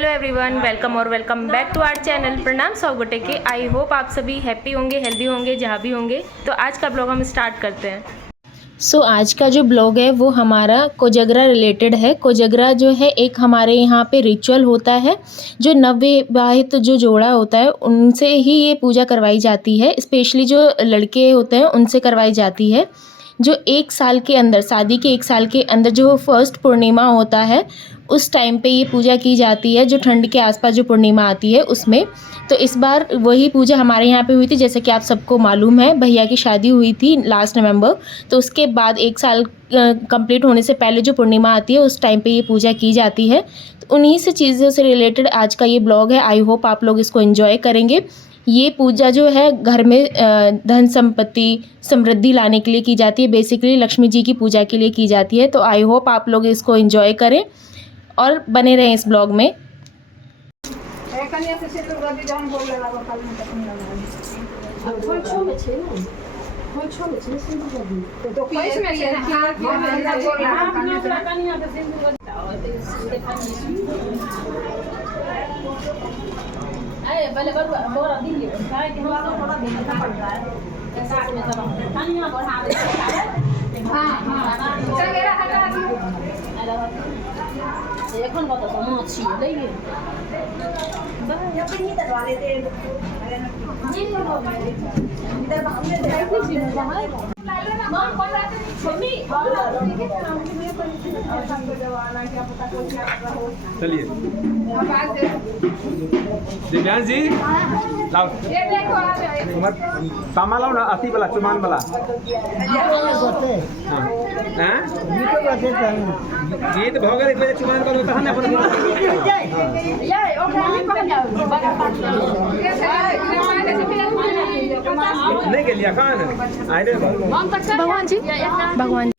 Hello everyone, welcome और welcome back to our channel प्रणाम सौ गोटे के। आई होप आप सभी हैप्पी होंगे, हेल्दी होंगे जहाँ भी होंगे। तो आज का ब्लॉग हम स्टार्ट करते हैं। आज का जो ब्लॉग है वो हमारा कोजगरा रिलेटेड है। कोजगरा जो है एक हमारे यहाँ पे रिचुअल होता है, जो नवविवाहित जो जोड़ा होता है उनसे ही ये पूजा करवाई जाती है। स्पेशली जो लड़के होते हैं उनसे करवाई जाती है। जो एक साल के अंदर, शादी के एक साल के अंदर जो फर्स्ट पूर्णिमा होता है उस टाइम पे ये पूजा की जाती है। जो ठंड के आसपास जो पूर्णिमा आती है उसमें। तो इस बार वही पूजा हमारे यहाँ पे हुई थी। जैसे कि आप सबको मालूम है, भैया की शादी हुई थी लास्ट नवंबर। तो उसके बाद एक साल कंप्लीट होने से पहले जो पूर्णिमा आती है उस टाइम पे ये पूजा की जाती है। तो उन्हीं से चीज़ों से रिलेटेड आज का ये ब्लॉग है। आई होप आप लोग इसको एंजॉय करेंगे। ये पूजा जो है घर में धन संपत्ति समृद्धि लाने के लिए की जाती है। बेसिकली लक्ष्मी जी की पूजा के लिए की जाती है। तो आई होप आप लोग इसको एंजॉय करें और बने रहें इस ब्लॉग में। चलिए दिव्यांश जी लाओ, तामा लाओ ना, अति वाला चुमान वाला। गीत भोगल एक बजे चुमान वाला होता है ना अपन। नहीं के लिया खान आए रे भगवान जी, भगवान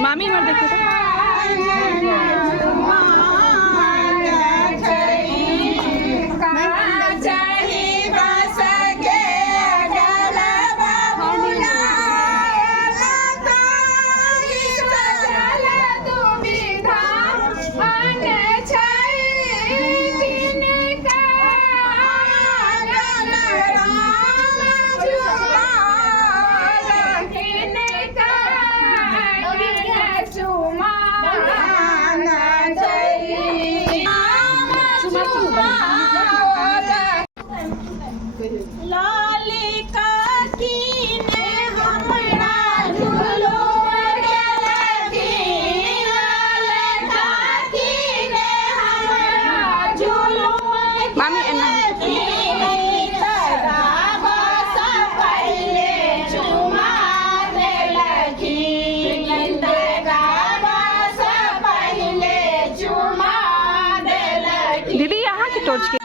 मामी इधर देखो तो दीदी यहाँ की टॉर्च के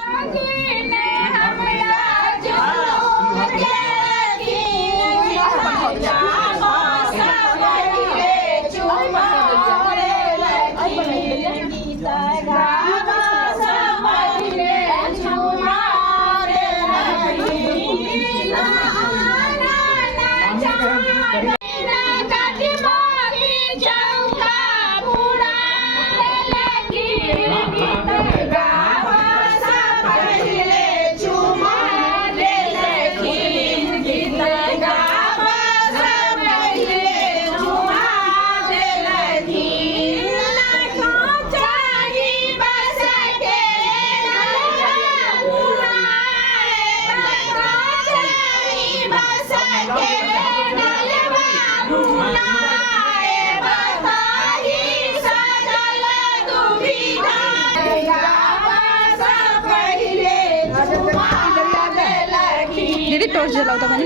दीदी टॉर्च जलाओ तो मैंने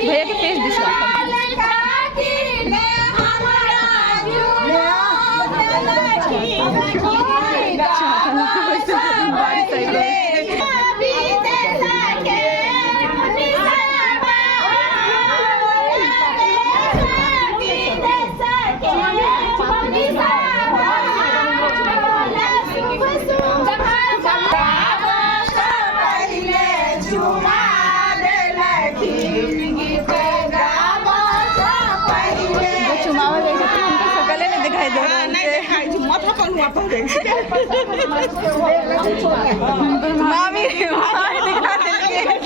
भैया के फेस दिखा मामी दिखा देंगे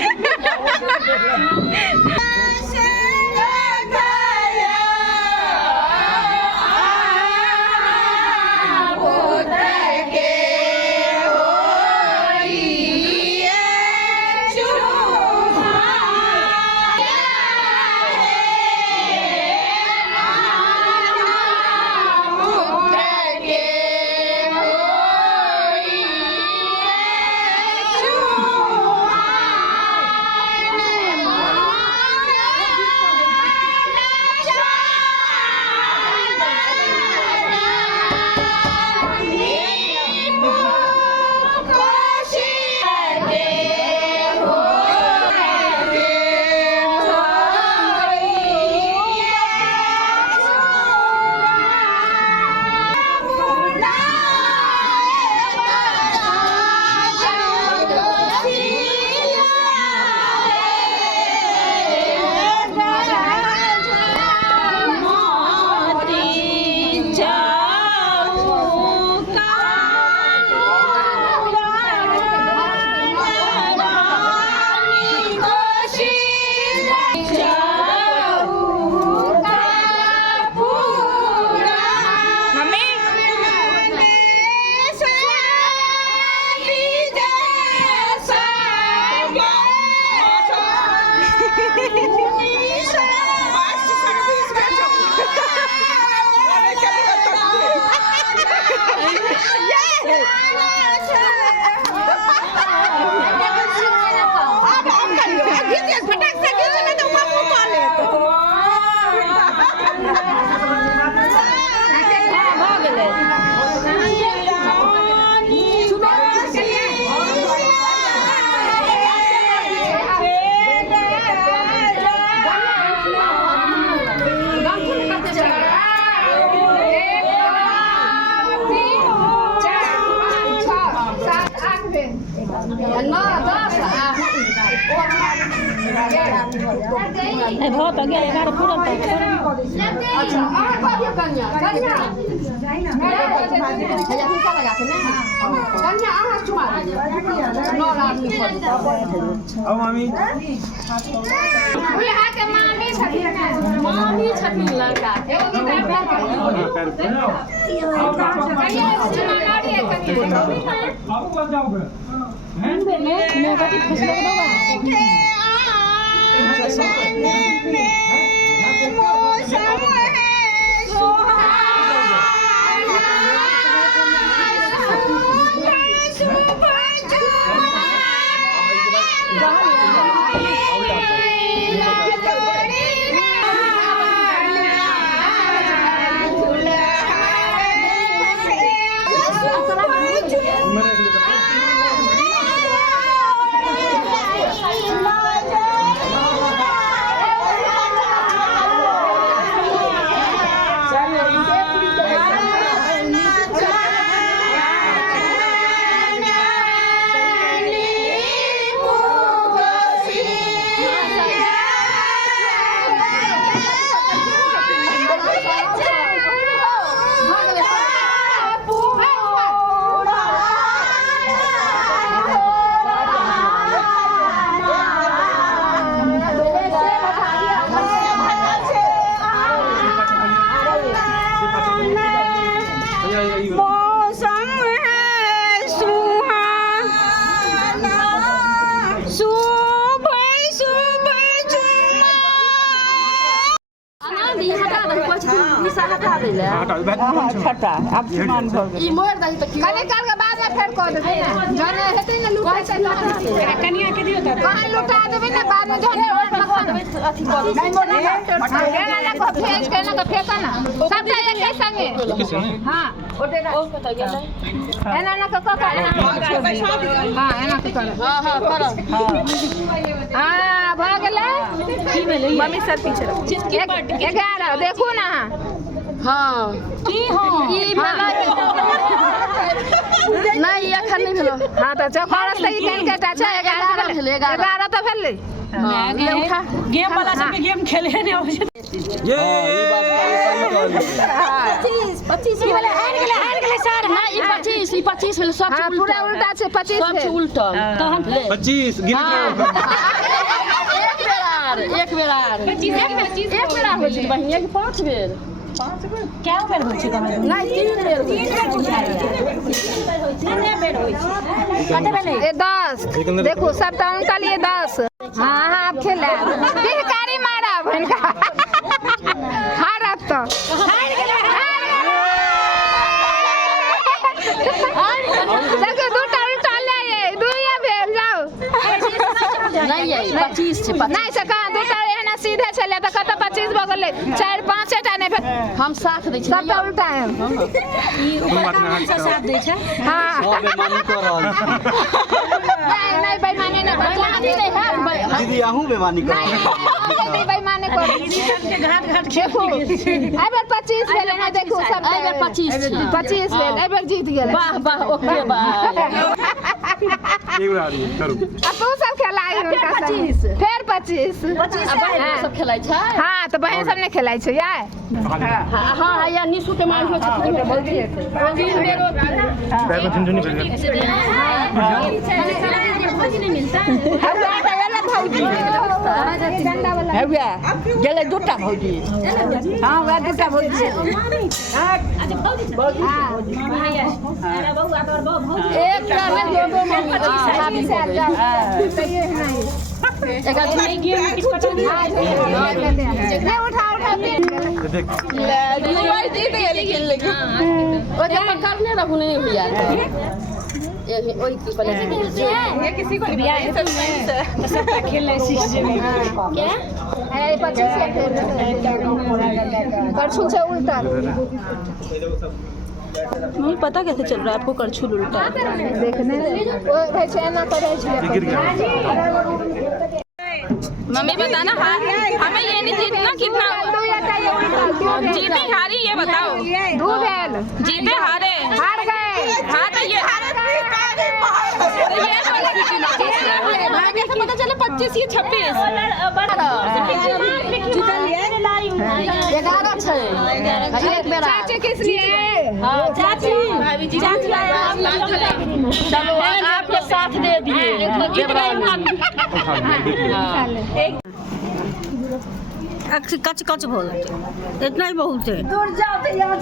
आओ मामी छठा अब समान भऽ गेल ई मोर दही त कने काल के बाद में फेर कह देबै ना जने हेतै ना लुटा छै कनिया के दियो त कहां लुटा देबै ना बाद में जने लखा देबै अथी कर नहीं मोर ना को फेंच के ना फेंका ना सबटा एके संगे हां ओटे ना ओ कत गेल एना ना क हां एना क कर हां कर हां भ गेलै की भेलै मम्मी सर पीछे रख 11 देखू ना हां की हो ई भेलै नहीं एखन नहीं भेलो हां त चौखरस त ई कन केटा छै 11 भेलै 11 त भेलै ये उठा गेम वाला सब गेम खेले ने हो ये 25 भेलै हार गेलै सर ना ई 25 भेलै सब पूरा उल्टा छै 25 सब उल्टा तहन 25 गिन एक बेर 25 हो छै बहिनिया के 5 बेर क्या बेर होइ छै कमे नहीं 3 बेर होइ छै कते भेलै 10 देखो सब टाउन का लिए 10 हां हां आप खेला पिचकारी मारा भनका हारत तो देखो दूटा उल्टा ले दुइया भेल जाओ नहीं है 25 छै नहीं से कहां दूटा एना सीधे चले त कत 25 भ गेलै 4 5 टा नहीं भेल हम साथ दै छी सबटा उल्टा है ई ऊपर का से साथ दै छै हां वो बेमानी कर रहल नहीं बेईमानी ना नहीं है दीदी आहू बेमानी कर नहीं बेईमानी कर के घाट घाट देखो एबर 25 भेलै ना देखो सब एबर 25 भेल एबर जीत गेलै वाह वाह ओके वाह एक बार करू अब तू सब खेलाई फिर 25 सब खेलाई छै हां तो बहन सब ने खेलाई छै यार हां या निशु के मार हो छै बैग में झुनझुनी भेल भौजी नहीं मिलता अब वाला भौजी डंडा वाला है गया गेलै दूटा भौजी हां वे दूटा भौजी एक में दो मम्मी भाभी से आ जा सही है नहीं एका नहीं गेम में किस पता नहीं नहीं उठा देख ले जीत गेली खेल लगी ओ जब करने रहू नहीं भैया ओई की पले ये किसी को दिया है सब सबका खेल है सीजन में क्या है 25 से करछुल से उल्टा नहीं पता कैसे चल रहा है आपको करछुल उल्टा देखने वो वैसे ना करे गिर गया मम्मी बताना हमें ये नहीं जीतना कितना जीते हारी ये बताओ जीते हारे हार गए हाँ तो ये कैसे पता चला 25 ये 26? 11 छै एक बेरा चाची किस लिए चाची चाची चलो आपके साथ दे दिए कच कच बोल इतना ही बहुत है दूर जाओ तो यहाँ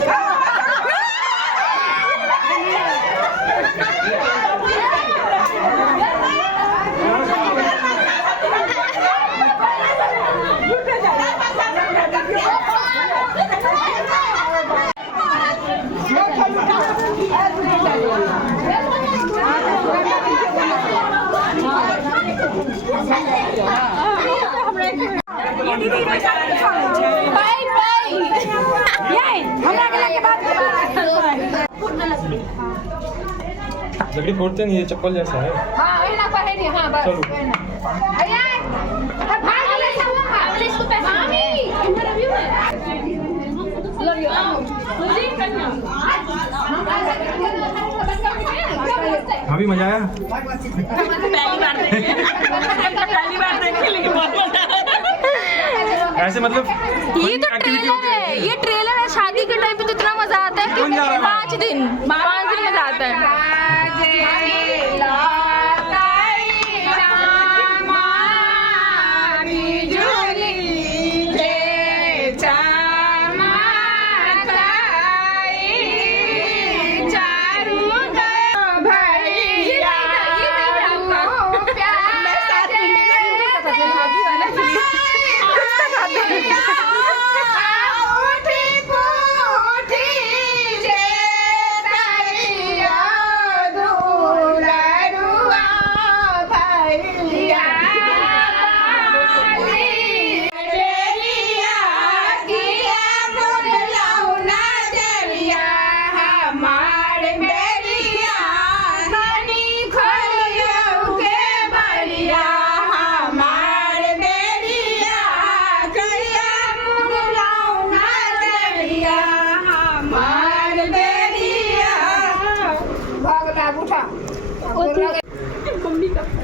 लकड़ी फोड़ते नहीं, ये चप्पल जैसा है। हाँ ना पहनी हाँ बस चलो। भैया भाग ले इसको पैसे मामी मेरा व्यू है भाभी मजा आया? पहली बार देखे लेकिन बहुत मजा आया। ऐसे मतलब ये तो ट्रेलर है, ये ट्रेलर है। शादी के टाइम पे तो इतना मजा आता है कि 5 दिन मजा आता है।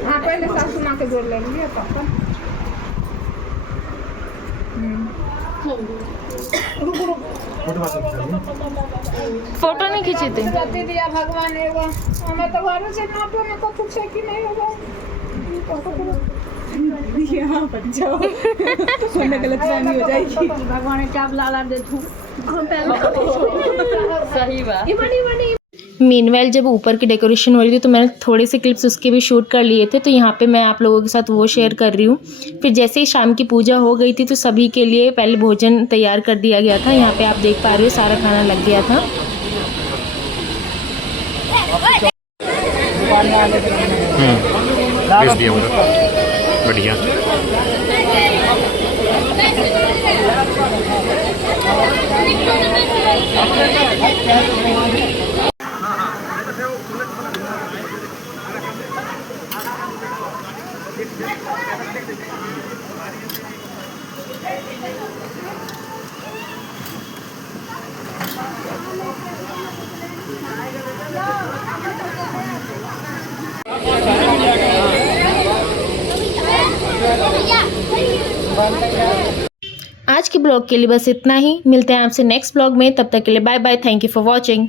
हाँ पहले सासू माँ के जोड़ ले लिया पापा। फोटो नहीं खींचे थे। जाती दिया भगवान एगो हमें तो घरों से नाटो में तो कुछ है कि नहीं होगा यहाँ पर जाओ वरना गलतफहमी हो जाएगी। भगवान क्या लाला दे तू सही बात। मीनवेल जब ऊपर की डेकोरेशन हो रही थी तो मैंने थोड़े से क्लिप्स उसके भी शूट कर लिए थे, तो यहाँ पे मैं आप लोगों के साथ वो शेयर कर रही हूँ। फिर जैसे ही शाम की पूजा हो गई थी तो सभी के लिए पहले भोजन तैयार कर दिया गया था। यहाँ पे आप देख पा रहे हो सारा खाना लग गया था। बढ़िया। आज के ब्लॉग के लिए बस इतना ही। मिलते हैं आपसे नेक्स्ट ब्लॉग में, तब तक के लिए bye bye. Thank you for watching.